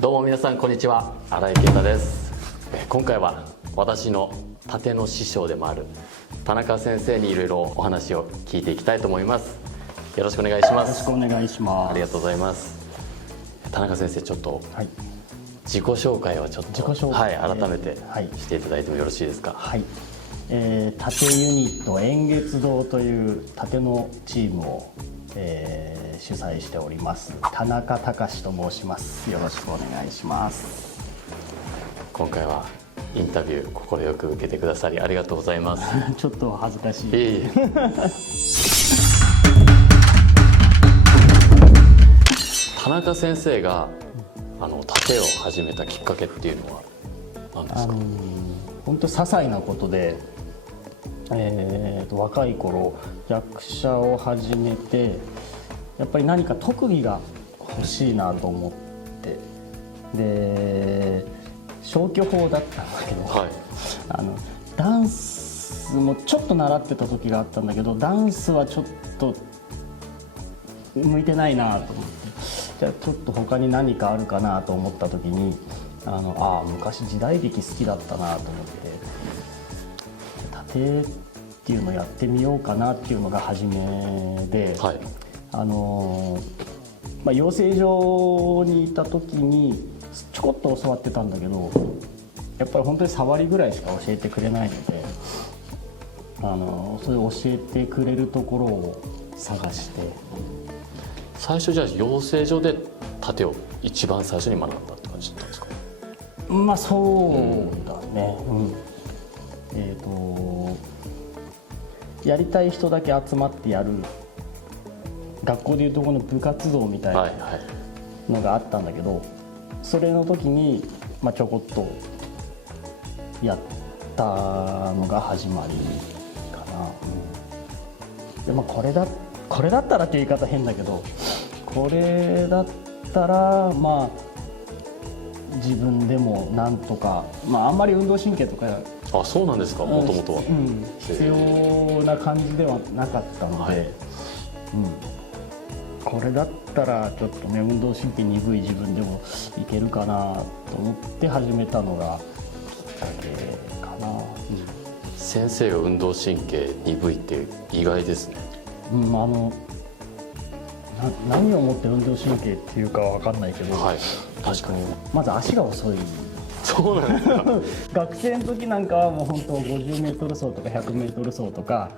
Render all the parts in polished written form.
どうも皆さんこんにちは、新井啓太です。今回は私の殺陣の師匠でもある田中先生にいろいろお話を聞いていきたいと思います。よろしくお願いします。よろしくお願いします。ありがとうございます。田中先生、ちょっと自己紹介をちょっと改めてしていただいてもよろしいですか。はい、殺陣ユニット円月堂という殺陣のチームを、主催しております田中隆と申します。よろしくお願いします。今回はインタビュー快く受けてくださりありがとうございます。ちょっと恥ずかしい。いえいえ田中先生が殺陣を始めたきっかけっていうのは何ですか。本当些細なことで、若い頃役者を始めてやっぱり何か特技が欲しいなと思って、で消去法だったんだけど、ダンスもちょっと習ってた時があったんだけど、ダンスはちょっと向いてないなと思って、じゃあちょっと他に何かあるかなと思った時に昔時代劇好きだったなと思って、殺陣っていうのをやってみようかなっていうのが初めで、養成所にいた時にちょこっと教わってたんだけど、やっぱり本当に触りぐらいしか教えてくれないので、そういう教えてくれるところを探して、最初じゃあ養成所で殺陣を一番最初に学んだって感じだったんですか。そうだね、やりたい人だけ集まってやる学校でいうところの部活動みたいなのがあったんだけど、それの時に、ちょこっとやったのが始まりかな。で、これだったらっていう言い方変だけど、これだったら自分でもなんとか、あんまり運動神経とかそうなんですか。もともとは必要な感じではなかったので、これだったらちょっとね、運動神経鈍い自分でもいけるかなと思って始めたのがきっかけかな。先生が運動神経鈍いって意外ですね。何をもって運動神経っていうかは分かんないけど、確かにまず足が遅い。そうなんですか。学生の時なんかはもう本当 50m 走とか 100m 走とか、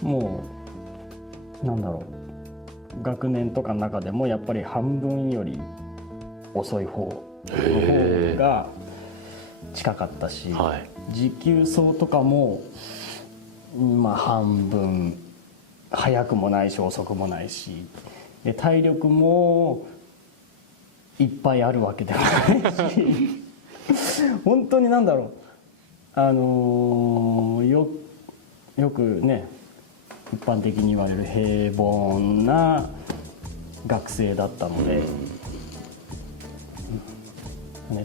もう学年とかの中でもやっぱり半分より遅い方の方が近かったし、持久走とかも半分速くもないし遅くもないし、で体力もいっぱいあるわけではないし本当によくね、一般的に言われる平凡な学生だったので、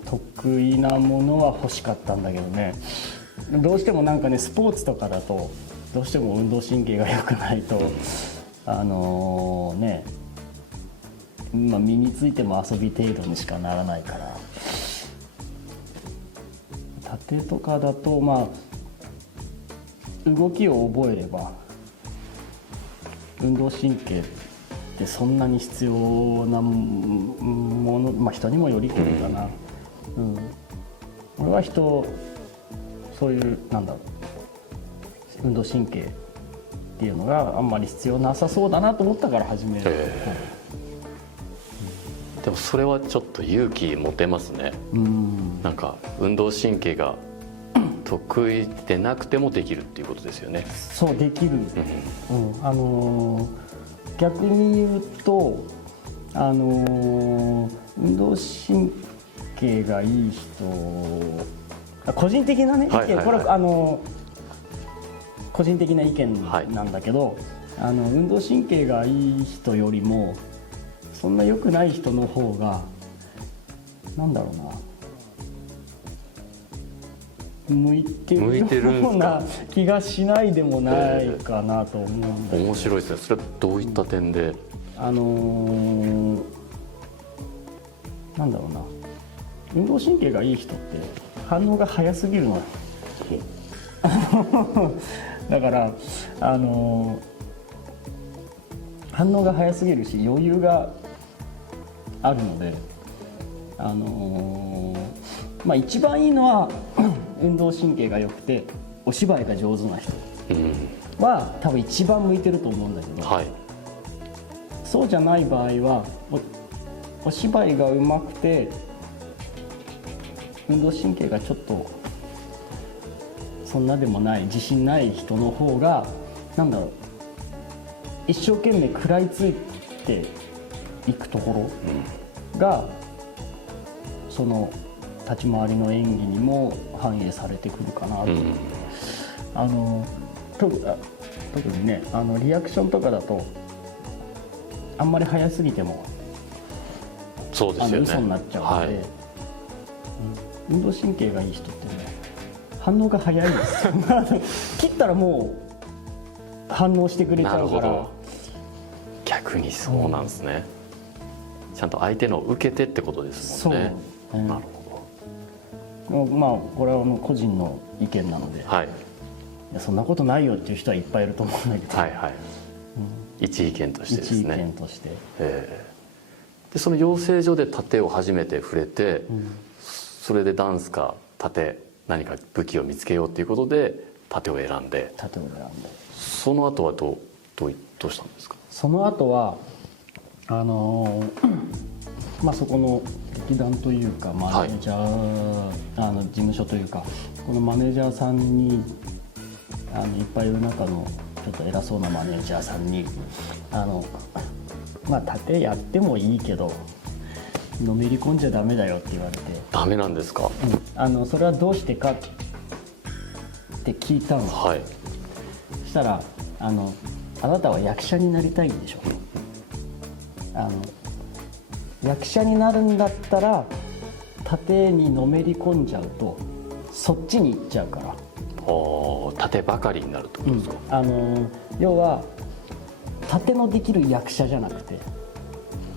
得意なものは欲しかったんだけどね、どうしてもスポーツとかだとどうしても運動神経が良くないと身についても遊び程度にしかならないから、殺陣とかだと動きを覚えれば運動神経ってそんなに必要なもの、人にもよりけるかな。俺はそういう運動神経っていうのがあんまり必要なさそうだなと思ったから始める。でもそれはちょっと勇気持てますね。運動神経が得意でなくてもできるっていうことですよね。そうできる、逆に言うと運動神経がいい人、個人的なね、これ個人的な意見なんだけど、運動神経がいい人よりもそんな良くない人の方が向いてるような気がしないでもないかなと思うんだけど。面白いですね。それはどういった点で？運動神経がいい人って反応が早すぎるのよだから反応が早すぎるし余裕があるのでまあ一番いいのは運動神経が良くてお芝居が上手な人は多分一番向いてると思うんだけど、はい、そうじゃない場合はお芝居が上手くて運動神経がちょっとそんなでもない自信ない人の方がなんだろう一生懸命食らいついていくところが、その立ち回りの演技にも反映されてくるかなと、特にねリアクションとかだとあんまり早すぎてもそうですよね、嘘になっちゃうので、はい、運動神経がいい人ってね反応が早いんですよ切ったらもう反応してくれちゃうから。逆にそうなんですね、ちゃんと相手の受けてってことですもんね。そう、なるほまあこれはもう個人の意見なので、ど、はい、いやそんなことないよっていう人はいっぱいいると思うんだけど、はいはい、一意見としてです一意ね。見としてでその養成所で殺陣を初めて触れて、それでダンスか殺陣何か武器を見つけようということで殺陣を選んで、その後はどうしたんですか？その後はまあそこの劇団というかマネージャー、事務所というかこのマネージャーさんにいっぱいいる中のちょっと偉そうなマネージャーさんにまあ殺陣やってもいいけどのめり込んじゃダメだよって言われて。ダメなんですか？それはどうしてかって聞いたの。はい。そしたらあなたは役者になりたいんでしょ、役者になるんだったら殺陣にのめり込んじゃうとそっちに行っちゃうから、殺陣ばかりになるってことですか？要は殺陣のできる役者じゃなくて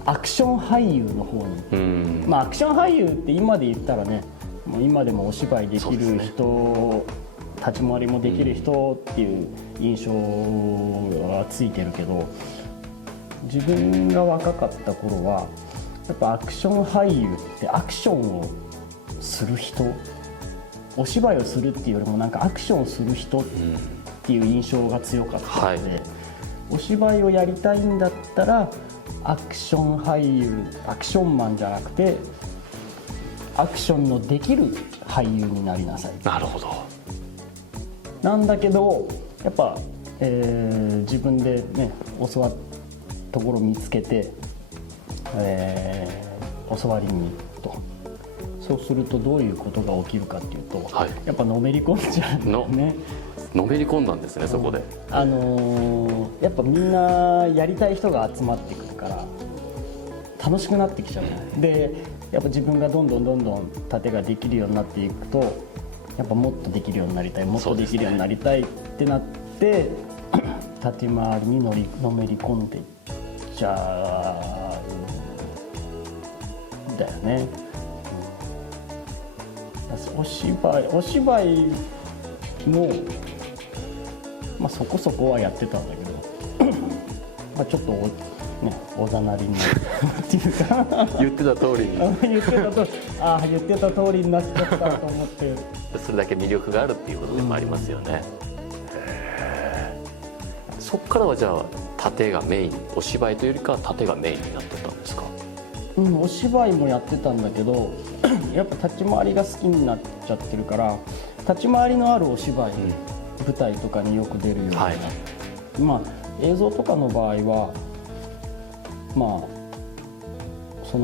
アクション俳優の方に、まあアクション俳優って今で言ったらね、もう今でもお芝居できる人、立ち回りもできる人っていう印象がついてるけど、自分が若かった頃はやっぱアクション俳優ってアクションをする人、お芝居をするっていうよりもなんかアクションをする人っていう印象が強かったので、お芝居をやりたいんだったらアクション俳優、アクションマンじゃなくてアクションのできる俳優になりなさい。なるほど。なんだけどやっぱ、自分でね教わったところを見つけて、教わりに行くと、そうするとどういうことが起きるかっていうと、やっぱのめり込んじゃうんだよね。のめり込んだんですね、そこで。やっぱみんなやりたい人が集まってくるから楽しくなってきちゃう。でやっぱ自分がどんどん殺陣ができるようになっていくとやっぱもっとできるようになりたい、もっとできるようになりたいってなって、立ち回りにのめり込んでいっちゃうんだよね。お芝居も、まあ、そこそこはやってたんだけどまあちょっとおざなりにっていうか言ってた通りに言ってた通りになっちゃったと思ってそれだけ魅力があるっていうことでもありますよね。そっからはじゃあ殺陣がメイン、お芝居というよりかは殺陣がメインになってたんですか？お芝居もやってたんだけどやっぱ立ち回りが好きになっちゃってるから立ち回りのあるお芝居、舞台とかによく出るようになって、まあ映像とかの場合はまあそ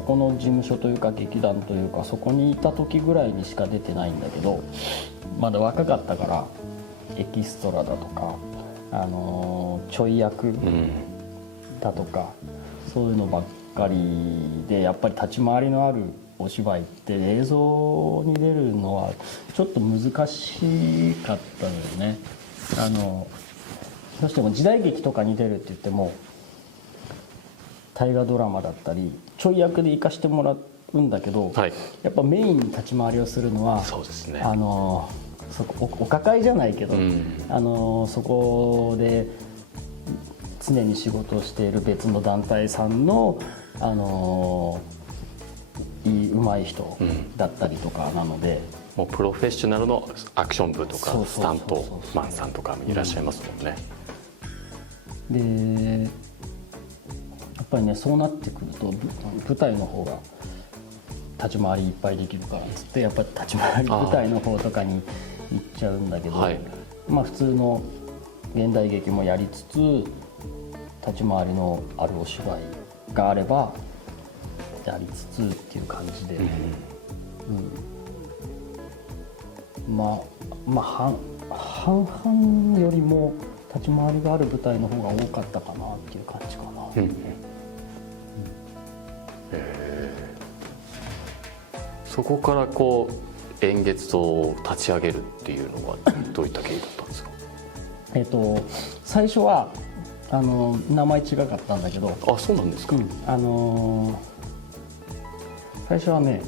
この事務所というか劇団というかそこにいた時ぐらいにしか出てないんだけど、まだ若かったからエキストラだとか、ちょい役だとか、そういうのばっかりでやっぱり立ち回りのあるお芝居って映像に出るのはちょっと難しかったのよね。どうしても時代劇とかに出るって言っても大河ドラマだったりちょい役で行かしてもらっうんだけど、はい、やっぱメインに立ち回りをするのはそうですね。そこお抱えじゃないけど、そこで常に仕事をしている別の団体さんの、上手い人だったりとかなので、もうプロフェッショナルのアクション部とかそうそうそうそうスタントマンさんとかいらっしゃいますもんね。でやっぱりね、そうなってくると舞台の方が立ち回りいっぱいできるからっつって、やっぱり立ち回り舞台の方とかに行っちゃうんだけど、はい、まあ普通の現代劇もやりつつ立ち回りのあるお芝居があればやりつつっていう感じで、まあ半々よりも立ち回りがある舞台の方が多かったかなっていう感じかな。そこからこう演月堂を立ち上げるっていうのはどういった経緯だったんですか？最初は名前違かったんだけど、あ、そうなんですか。最初はね、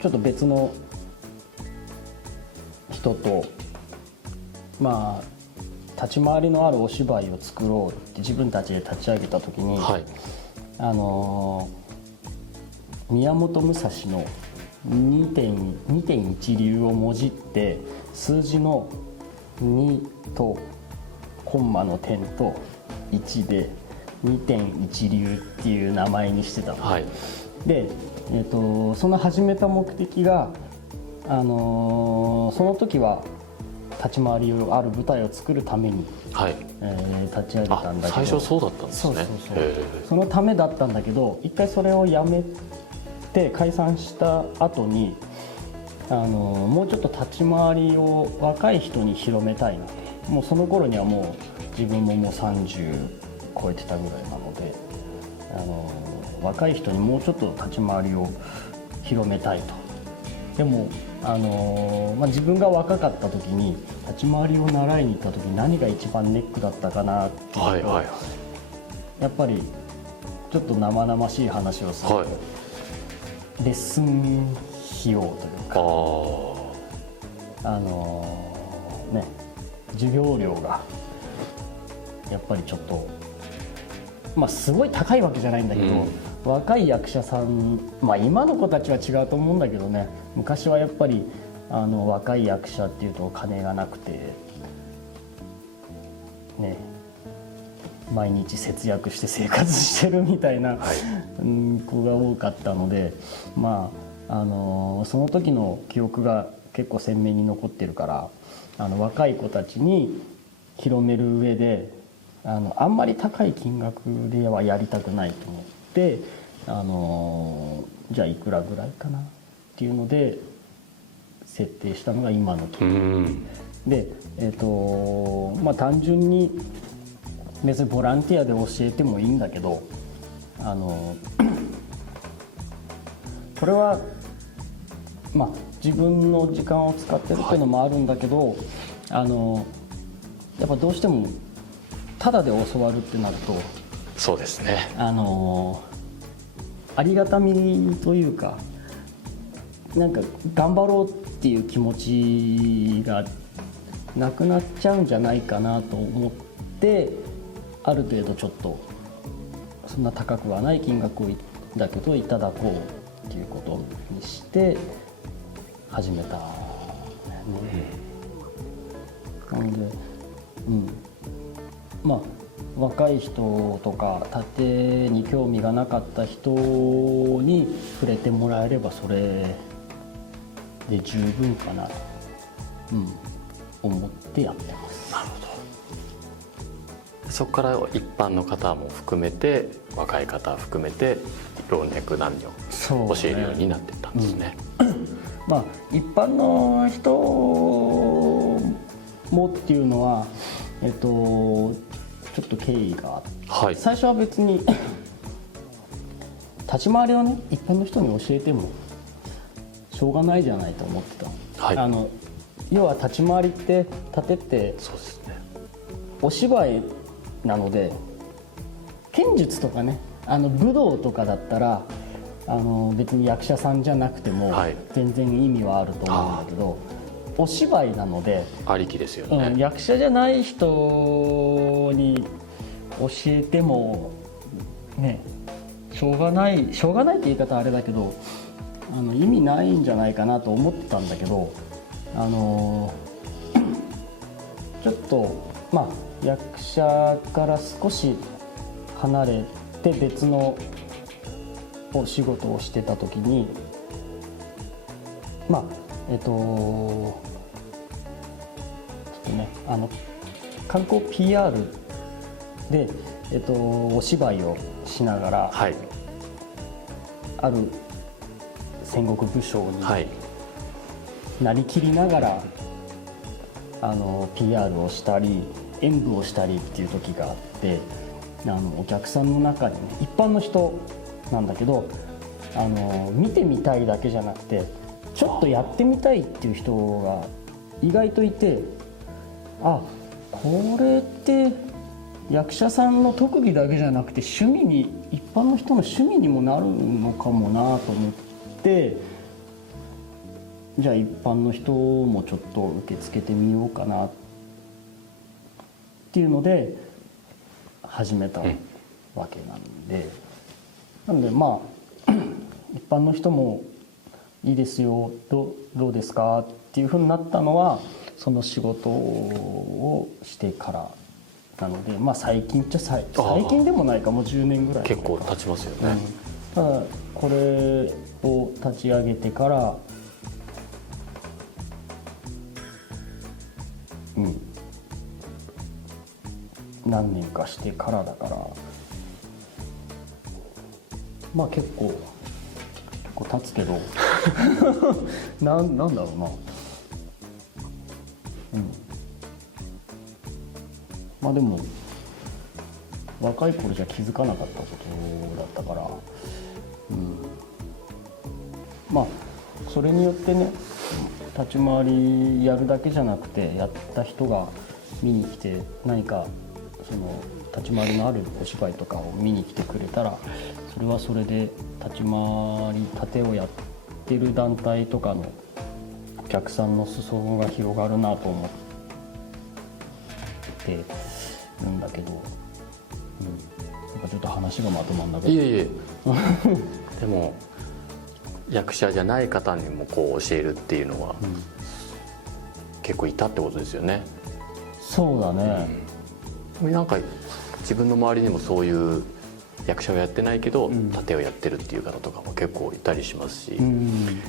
ちょっと別の人とまあ立ち回りのあるお芝居を作ろうって自分たちで立ち上げた時に、はい、宮本武蔵の 2.1 流をもじって数字の2とコンマの点と1で 2.1 流っていう名前にしてたの、はい、で、その始めた目的が、その時は立ち回りある舞台を作るために、はい、立ち上げたんだけど、最初そうだったんですね。そのためだったんだけど、一回それをやめて解散した後にもうちょっと立ち回りを若い人に広めたいなと。もうその頃にはもう自分ももう30超えてたぐらいなので、若い人にもうちょっと立ち回りを広めたいと。でも自分が若かった時に立ち回りを習いに行った時に何が一番ネックだったかなっていうと、やっぱりちょっと生々しい話をすると、レッスン費用というか、授業料がやっぱりちょっとすごい高いわけじゃないんだけど、若い役者さん、今の子たちは違うと思うんだけどね、昔はやっぱり若い役者っていうと金がなくてね、毎日節約して生活してるみたいな、子が多かったので、その時の記憶が結構鮮明に残ってるから、若い子たちに広める上であんまり高い金額ではやりたくないと思って、じゃあいくらぐらいかなっていうので設定したのが今の金額で、単純に別にボランティアで教えてもいいんだけど、これは自分の時間を使ってるっていうのもあるんだけど、やっぱどうしてもタダで教わるってなると、そうですね、ありがたみというか、なんか頑張ろうっていう気持ちがなくなっちゃうんじゃないかなと思って、ある程度ちょっとそんな高くはない金額をだけどいただこうっていうことにして始めたんだよね。なので、若い人とか盾に興味がなかった人に触れてもらえればそれで十分かなと、思ってやってます。なるほど。そこから一般の方も含めて、若い方含めて老若男女教えるようになっていったんですね。一般の人もっていうのは、ちょっと経緯があって、最初は別に立ち回りをね一般の人に教えてもしょうがないじゃないと思ってた。要は立ち回りって盾ってそうですね、お芝居なので剣術とかね武道とかだったら別に役者さんじゃなくてもはい全然意味はあると思うんだけど、お芝居なので、ありきですよね、役者じゃない人に教えてもね、しょうがないって言い方はあれだけど意味ないんじゃないかなと思ってたんだけど、ちょっと役者から少し離れて別のお仕事をしてた時にちょっとね観光 PR で、お芝居をしながら、はい、ある戦国武将にはい、なりきりながら、PR をしたり演舞をしたりっていう時があって、お客さんの中にね、一般の人なんだけど見てみたいだけじゃなくてちょっとやってみたいっていう人が意外といて、これって役者さんの特技だけじゃなくて一般の人の趣味にもなるのかもなと思って、じゃあ一般の人もちょっと受け付けてみようかなっていうので始めたわけなんで、なので一般の人もいいですよ、どうですかっていうふうになったのはその仕事をしてからなので、最近っちゃ最近でもないか、もう10年ぐらい結構経ちますよね、ただこれを立ち上げてから何年かしてからだから、結構経つけどなんだろうな、でも若い頃じゃ気づかなかったことだったから、それによってね、立ち回りやるだけじゃなくてやった人が見に来て何かその立ち回りのあるお芝居とかを見に来てくれたら、それはそれで立ち回り盾をやってる団体とかのお客さんの裾が広がるなと思ってるんだけど、ちょっと話がまとまんなくて。いえいえでも役者じゃない方にもこう教えるっていうのは、結構いたってことですよね。そうだね、なんか自分の周りにもそういう役者をやってないけど盾をやってるっていう方とかも結構いたりしますし、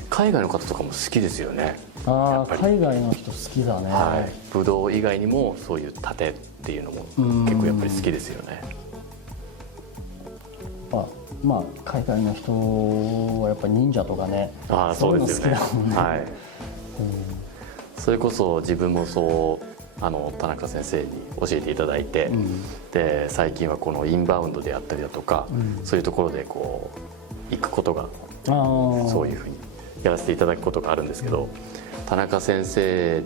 海外の方とかも好きですよね。やっぱり海外の人好きだね、武道以外にもそういう盾っていうのも結構やっぱり好きですよね。海外の人はやっぱ忍者とかね、そうですよね。そういうの好きだもんね。それこそ自分も田中先生に教えていただいて、で最近はこのインバウンドであったりだとか、そういうところでこう行くことが、そういうふうにやらせていただくことがあるんですけど、田中先生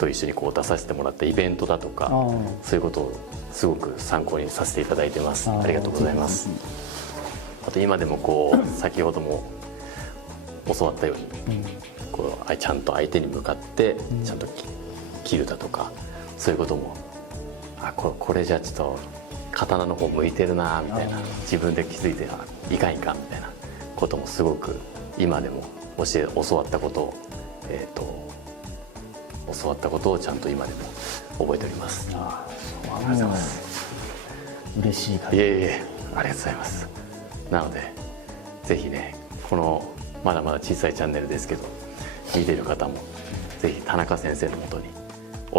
と一緒にこう出させてもらったイベントだとか、そういうことをすごく参考にさせていただいてます。ありがとうございます。あと今でもこう先ほども教わったように、こうちゃんと相手に向かってちゃんと切るだとか、そういうこともこれじゃちょっと刀の方向いてるなみたいな、自分で気づいていかんみたいなこともすごく今でも教わったことを、教わったことをちゃんと今でも覚えております。ありがとうございます。嬉しい限り。いえいえ、ありがとうございます。なのでぜひね、このまだまだ小さいチャンネルですけど見ている方もぜひ田中先生のもとに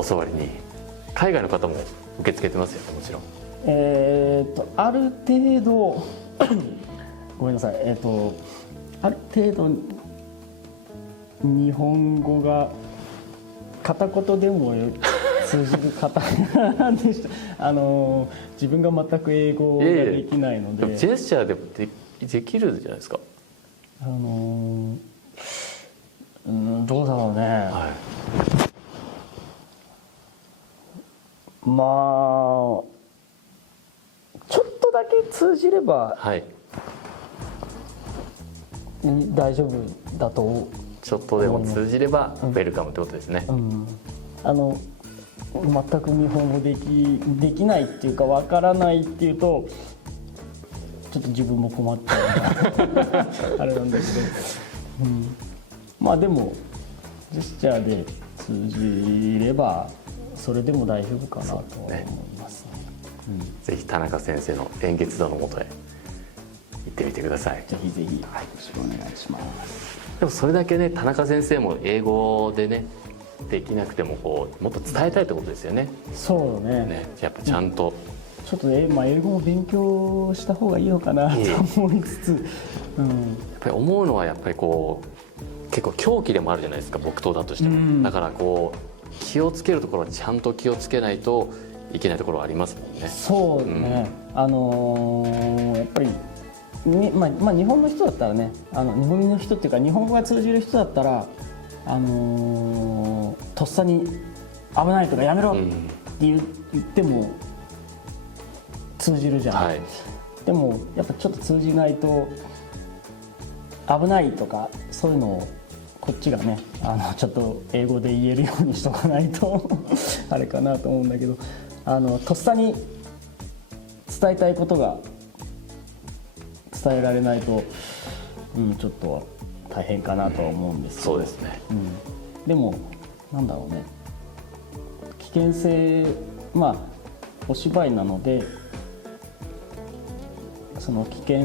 教わりに、海外の方も受け付けてますよね、もちろん。ある程度ごめんなさい、ある程度日本語が片言でも通じる方でした。自分が全く英語ができないので、ジェスチャーでできるじゃないですか。どうだろうね、ちょっとだけ通じればはい大丈夫だと、ちょっとでも通じればウェルカムってことですね。全く日本語できないっていうかわからないっていうとちょっと自分も困っちゃうなあれなんだけど、まあでもジェスチャーで通じればそれでも大丈夫かなとは思いますね。ぜひ田中先生の円月堂のもとへ行ってみてください。ぜひぜひよろしくお願いします。でもそれだけね、田中先生も英語でねできなくてもこうもっと伝えたいってことですよね。そうね。やっぱちゃんと、ちょっと英語も勉強した方がいいのかなと思いつつ、やっぱり思うのはやっぱりこう結構狂気でもあるじゃないですか、木刀だとしても。だからこう気をつけるところはちゃんと気をつけないといけないところはありますもんね。そうね。やっぱりまあ日本の人だったらね、日本の人っていうか日本語が通じる人だったらとっさに危ないとかやめろって言っても通じるじゃない、でもやっぱちょっと通じないと危ないとかそういうのをこっちがねちょっと英語で言えるようにしとかないとあれかなと思うんだけど、とっさに伝えたいことが伝えられないと、ちょっと大変かなとは思うんですけど、そうですね、でもなんだろうね、危険性、お芝居なのでその危険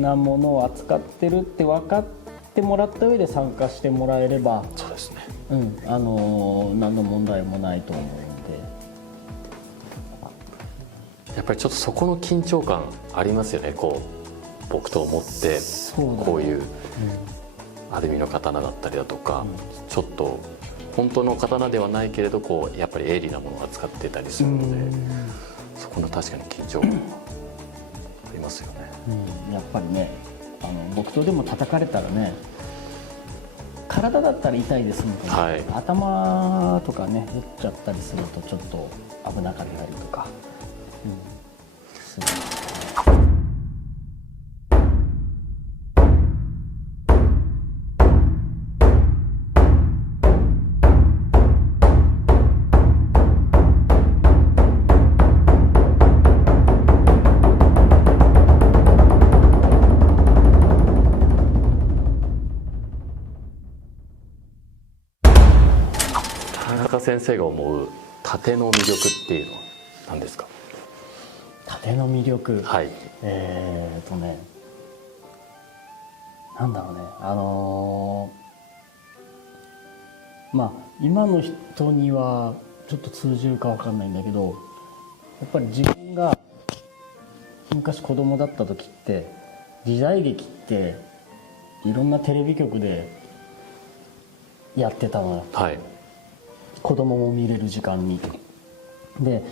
なものを扱ってるって分かってもらった上で参加してもらえれば、そうですね、何の問題もないと思うので、やっぱりちょっとそこの緊張感ありますよね。こう木刀を持ってこういうアルミの刀だったりだとか、ちょっと本当の刀ではないけれどこうやっぱり鋭利なものを扱ってたりするので、そこの確かに緊張感はありますよね。やっぱりね、木刀でも叩かれたらね、体だったら痛いですもんね、頭とかね打っちゃったりするとちょっと危なかったりとか、する。田中先生が思う殺陣の魅力っていうのは何ですか？殺陣の魅力、はい、なんだろうね、今の人にはちょっと通じるかわかんないんだけど、やっぱり自分が昔子供だった時って時代劇っていろんなテレビ局でやってたのよ、子供も見れる時間に。で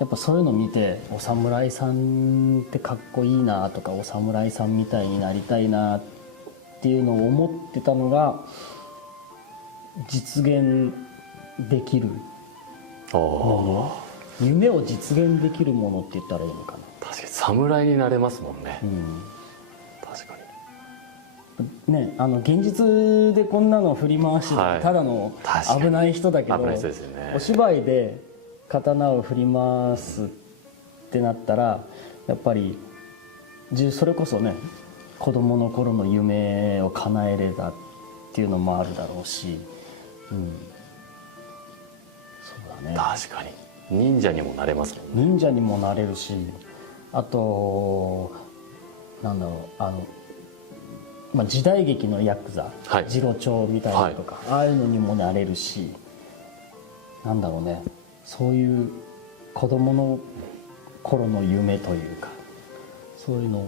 やっぱそういうの見てお侍さんってかっこいいなとか、お侍さんみたいになりたいなっていうのを思ってたのが実現できるもの、夢を実現できるものって言ったらいいのかな。確かに侍になれますもんね、確かにね、現実でこんなの振り回してただの危ない人だけど、お芝居で刀を振り回すってなったらやっぱりそれこそね、子供の頃の夢を叶えれたっていうのもあるだろうし、そうだね、確かに忍者にもなれますもんね。忍者にもなれるし、あとなんだろう、時代劇のヤクザ、次郎長みたいなとか、ああいうのにもなれるし、なんだろうね、そういう子供の頃の夢というか、そういうの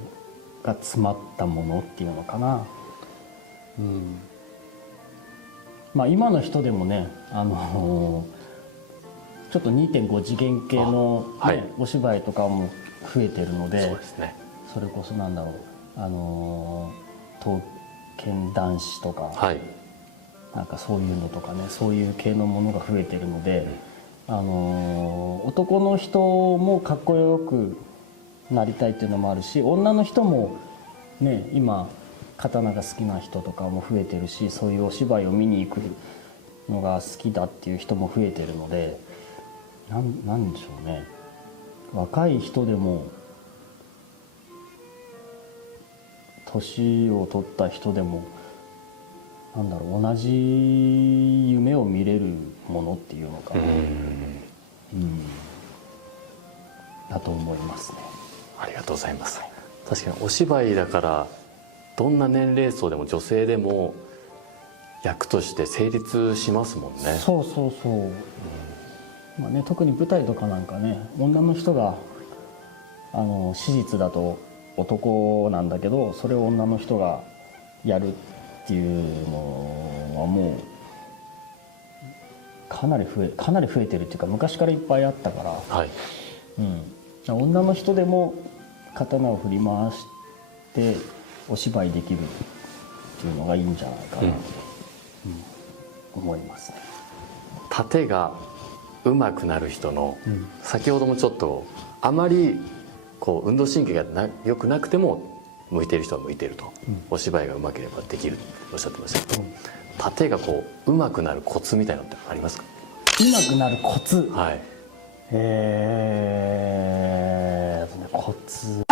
が詰まったものっていうのかな。今の人でもね、ちょっと 2.5 次元系の、お芝居とかも増えてるので、それこそなんだろう、刀剣男子とか、なんかそういうのとかね、そういう系のものが増えてるので、男の人もかっこよくなりたいっていうのもあるし、女の人もね今刀が好きな人とかも増えてるし、そういうお芝居を見に行くのが好きだっていう人も増えてるので、なんでしょうね、若い人でも年を取った人でもなんだろう、同じ夢を見れるものっていうのかな、だと思いますね。ありがとうございます。確かにお芝居だからどんな年齢層でも女性でも役として成立しますもんね。そうそうそう、まあね、特に舞台とかなんかね、女の人が史実だと男なんだけど、それを女の人がやるっていうのはもうかなり増えてるっていうか、昔からいっぱいあったから、はい、女の人でも刀を振り回してお芝居できるっていうのがいいんじゃないかなと、思いますね。殺陣が上手くなる人の、先ほどもちょっとあまりこう運動神経が良くなくても向いている人は向いていると、お芝居が上手ければできるとおっしゃってましたけど、殺陣がこう上手くなるコツみたいなのってありますか？上手くなるコツ、はい、コツ